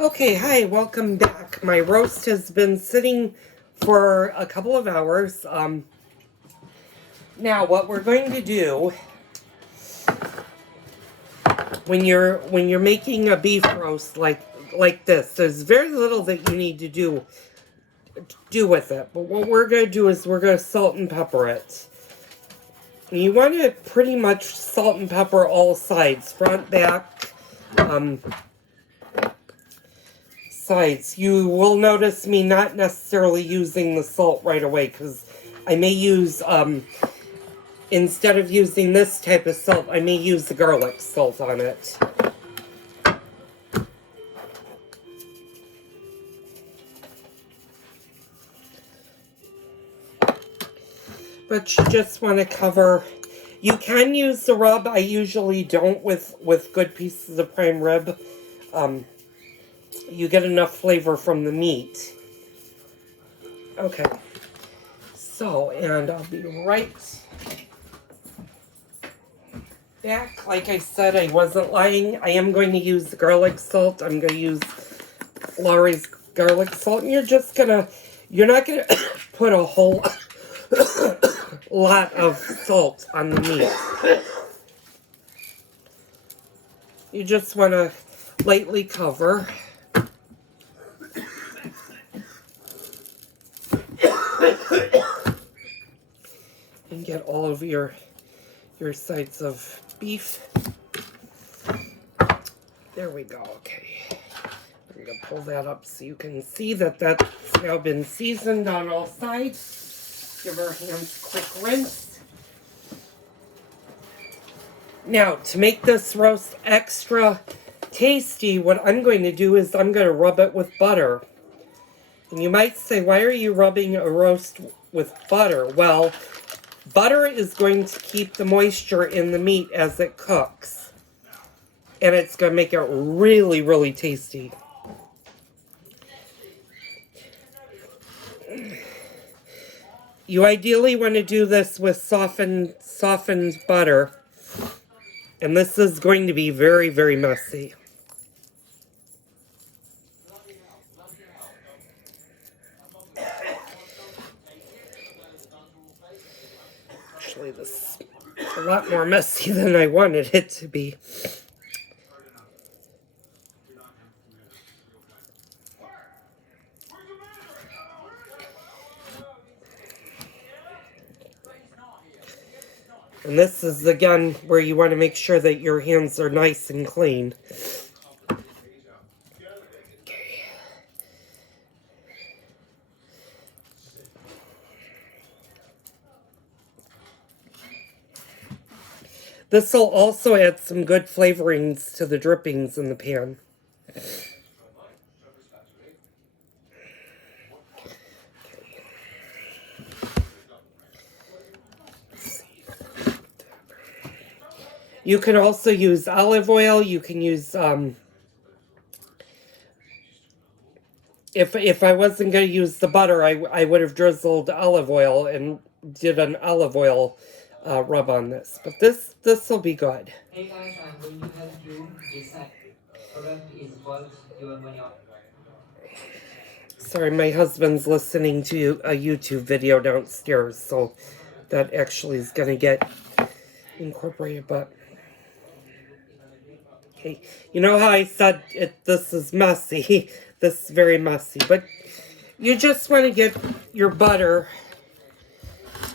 Okay, hi, welcome back. My roast has been sitting for a couple of hours. Now what we're going to do when you're making a beef roast like this, there's very little that you need to do with it. But what we're going to do is we're going to salt and pepper it. You want to pretty much salt and pepper all sides, front, back, sides. You will notice me not necessarily using the salt right away because I may use, instead of using this type of salt, I may use the garlic salt on it. But you just want to cover. You can use the rub. I usually don't with good pieces of prime rib. You get enough flavor from the meat. Okay. So, and I'll be right back. Like I said, I wasn't lying. I am going to use the garlic salt. I'm going to use Lawry's garlic salt. And you're not gonna put a whole lot of salt on the meat. You just want to lightly cover. And get all of your sides of beef. There we go. Okay. I'm going to pull that up so you can see that that's now been seasoned on all sides. Give our hands a quick rinse. Now, to make this roast extra tasty, what I'm going to do is I'm going to rub it with butter. And you might say, why are you rubbing a roast with butter? Well, butter is going to keep the moisture in the meat as it cooks. And it's going to make it really, really tasty. You ideally want to do this with softened butter. And this is going to be very, very messy. Actually, this is a lot more messy than I wanted it to be. And this is, again, where you want to make sure that your hands are nice and clean. Okay. This will also add some good flavorings to the drippings in the pan. You can also use olive oil. You can use, if I wasn't going to use the butter, I would have drizzled olive oil and did an olive oil rub on this. But this will be good. Hey guys, I'm going to help you decide product is worth your money. Sorry, my husband's listening to a YouTube video downstairs, so that actually is going to get incorporated, but okay. You know how I said this is messy? This is very messy, but you just want to get your butter,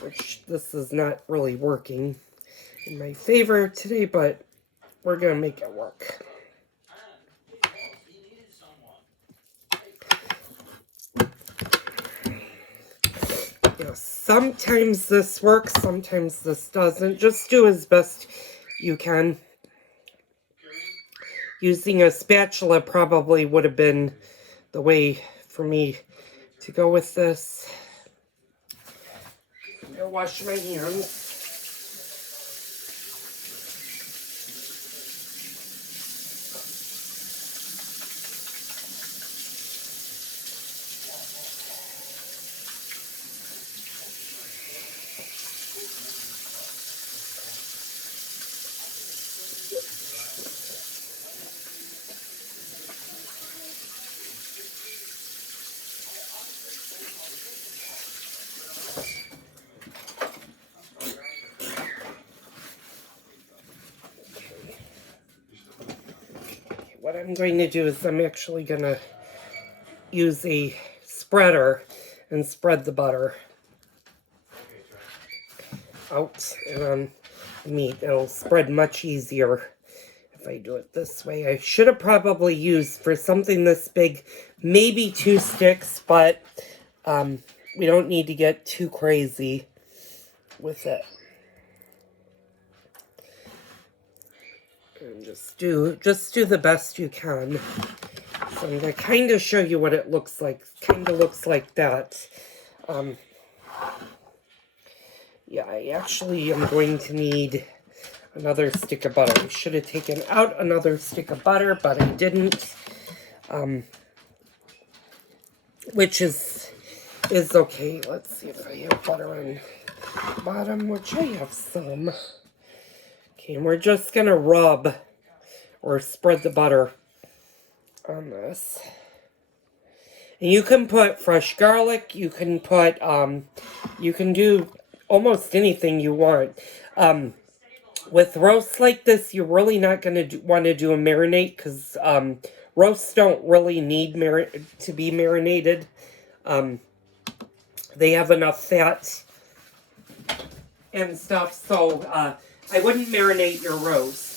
which this is not really working in my favor today, but we're going to make it work. You know, sometimes this works, sometimes this doesn't. Just do as best you can. Using a spatula probably would have been the way for me to go with this. I'm gonna wash my hands. what I'm going to do is I'm actually going to use a spreader and spread the butter out and on the meat. It'll spread much easier if I do it this way. I should have probably used, for something this big, maybe 2 sticks, but we don't need to get too crazy with it. And just do the best you can. So I'm going to kind of show you what it looks like. Kind of looks like that. Yeah, I actually am going to need another stick of butter. I should have taken out another stick of butter, but I didn't. Which is okay. Let's see if I have butter on the bottom, which I have some. Okay, and we're just going to rub or spread the butter on this. And you can put fresh garlic, you can put, you can do almost anything you want. With roasts like this, you're really not going to want to do a marinade, because roasts don't really need to be marinated. They have enough fat and stuff, so I wouldn't marinate your roast.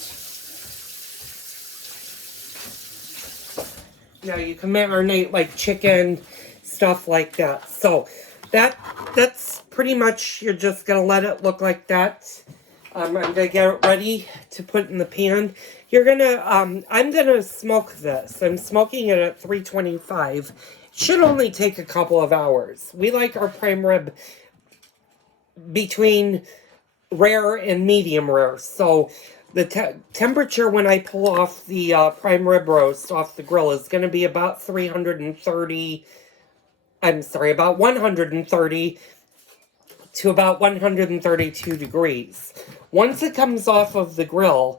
Now you can marinate like chicken, stuff like that. So that's pretty much, you're just gonna let it look like that. I'm gonna get it ready to put in the pan. You're gonna I'm gonna smoke this. I'm smoking it at 325. Should only take a couple of hours. We like our prime rib between rare and medium rare. So the temperature when I pull off the prime rib roast off the grill is going to be about 130 to about 132 degrees. Once it comes off of the grill,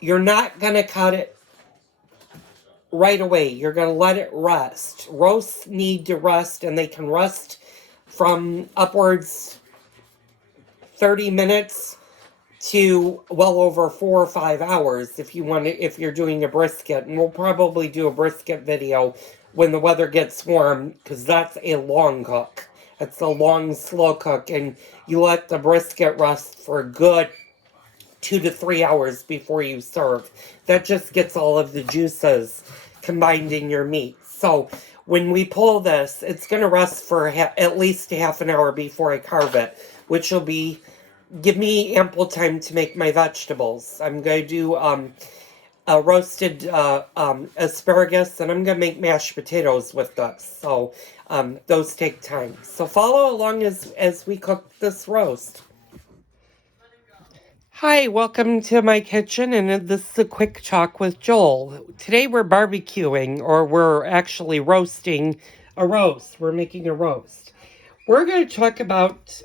you're not going to cut it right away. You're going to let it rest. Roasts need to rest, and they can rest from upwards 30 minutes to well over 4 or 5 hours if you're doing a brisket. And we'll probably do a brisket video when the weather gets warm, because that's a long cook. It's a long, slow cook, and you let the brisket rest for a good 2 to 3 hours before you serve. That just gets all of the juices combined in your meat. So when we pull this, it's going to rest for at least half an hour before I carve it, which will give me ample time to make my vegetables. I'm going to do a roasted asparagus, and I'm going to make mashed potatoes with this. So those take time. So follow along as we cook this roast. Hi, welcome to my kitchen, and this is a quick talk with Joel. Today we're barbecuing, or we're actually roasting a roast. We're making a roast. We're going to talk about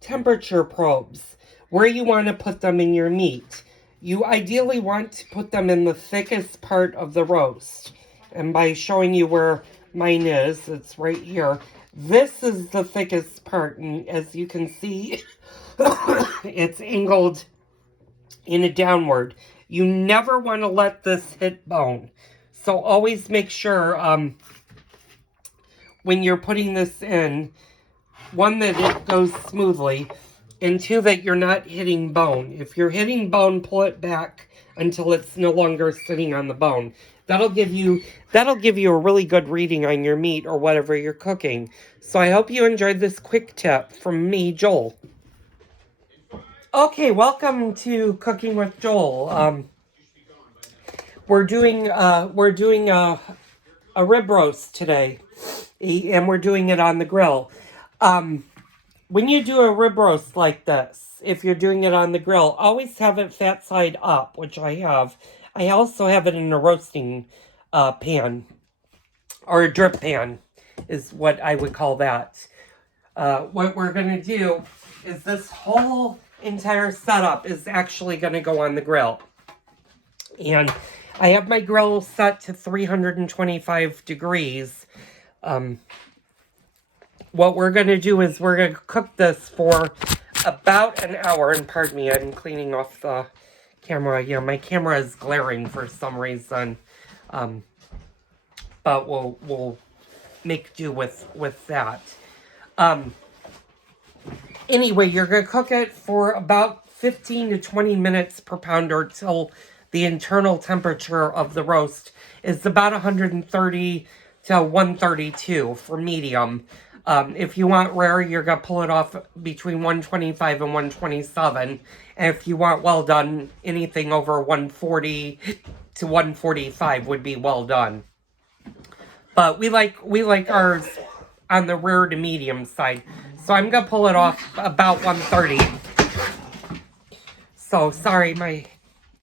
temperature probes, where you want to put them in your meat. You ideally want to put them in the thickest part of the roast. And by showing you where mine is, it's right here. This is the thickest part, and as you can see, it's angled in a downward. You never want to let this hit bone. So always make sure when you're putting this in, one, that it goes smoothly, and two, that you're not hitting bone. If you're hitting bone, pull it back until it's no longer sitting on the bone. That'll give you a really good reading on your meat or whatever you're cooking. So I hope you enjoyed this quick tip from me, Joel. Okay, welcome to Cooking with Joel. We're doing a rib roast today, and we're doing it on the grill. When you do a rib roast like this, if you're doing it on the grill, always have it fat side up, which I have. I also have it in a roasting pan, or a drip pan, is what I would call that. What we're going to do is this whole entire setup is actually going to go on the grill. And I have my grill set to 325 degrees. What we're going to do is we're going to cook this for about an hour. And pardon me, I'm cleaning off the camera. Yeah, my camera is glaring for some reason. But we'll make do with that. Anyway, you're gonna cook it for about 15 to 20 minutes per pounder till the internal temperature of the roast is about 130 to 132 for medium. If you want rare, you're gonna pull it off between 125 and 127. And if you want well done, anything over 140 to 145 would be well done. But we like ours on the rare to medium side. So I'm gonna pull it off about 130. So sorry, my